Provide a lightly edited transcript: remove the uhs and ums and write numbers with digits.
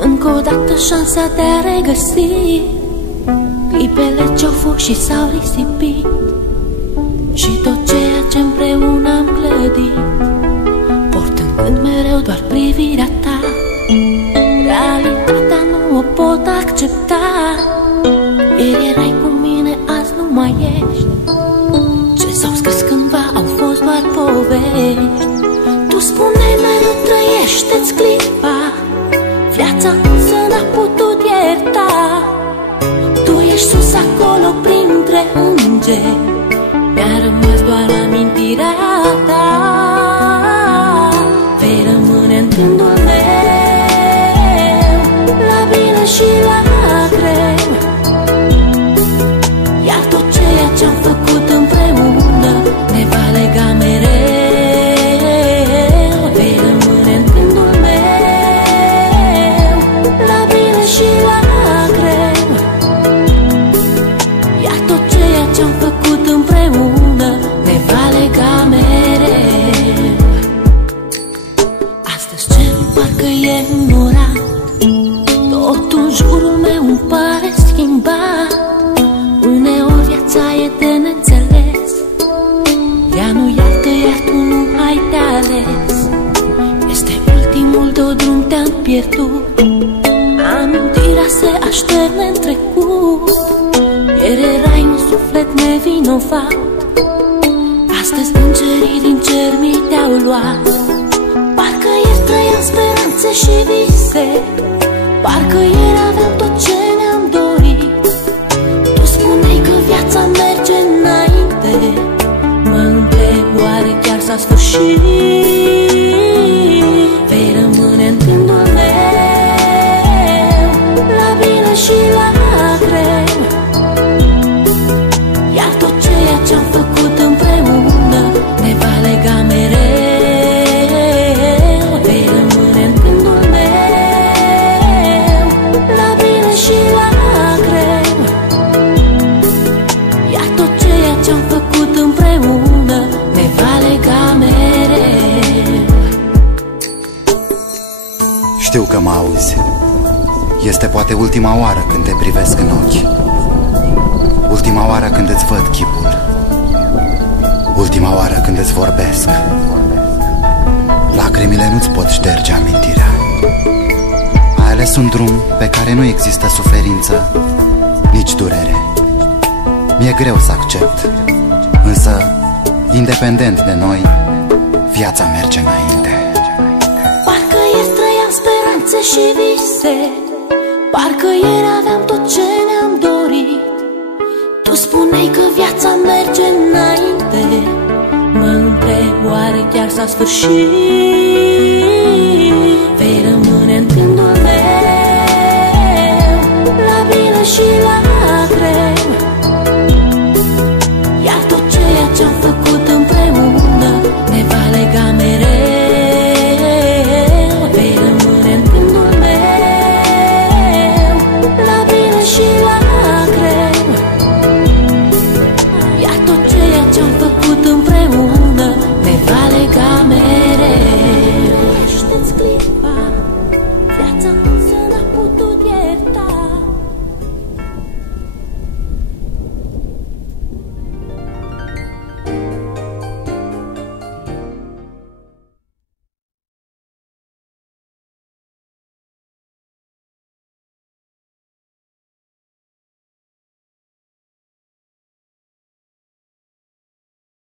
Încă o dată șansa de a regăsi clipele ce-au fost și s-au risipit și tot ceea ce împreună am clădit, portând mereu doar privirea ta. Realitatea nu o pot accepta. Ieri erai cu mine, azi nu mai ești. Ce s-au scris cândva au fost doar povești. Tu spuneai mereu trăiește-ți clipa, viața însă n-a putut ierta. Tu ești sus acolo printre îngeri, mi-a rămas doar amintirea ta. Vei rămâne în gândul meu, la bine și la greu. Iar tot ceea ce-am făcut împreună ne va lega mereu. Jurul meu îmi pare schimbat. Uneori viața e de neînțeles, ea nu iartă, iar tu nu ai de ales. Este ultimul tău drum, te-am pierdut. Amintirea se așterne în trecut. Ieri erai un suflet nevinovat, astăzi îngerii din cer mi te-au luat. Parcă ieri trăiam speranțe și vise, parcă ieri aveam tot ce ne-am dorit. Tu spuneai că viața merge înainte, mă întreb oare chiar s-a sfârșit. Vei rămâne în gândul meu, la bine și la greu. Iar tot ceea ce-am făcut împreună ne va lega mereu. Știu că mă auzi. Este poate ultima oară când te privesc în ochi, ultima oară când îți văd chipul, ultima oară când îți vorbesc. Lacrimile nu-ți pot șterge amintirea. Ai ales un drum pe care nu există suferință, nici durere. Mi-e greu să accept, însă, independent de noi, viața merge înainte. Speranțe și vise, parcă ieri aveam tot ce ne-am dorit. Tu spuneai că viața merge înainte, mă întreb oare chiar s-a sfârșit.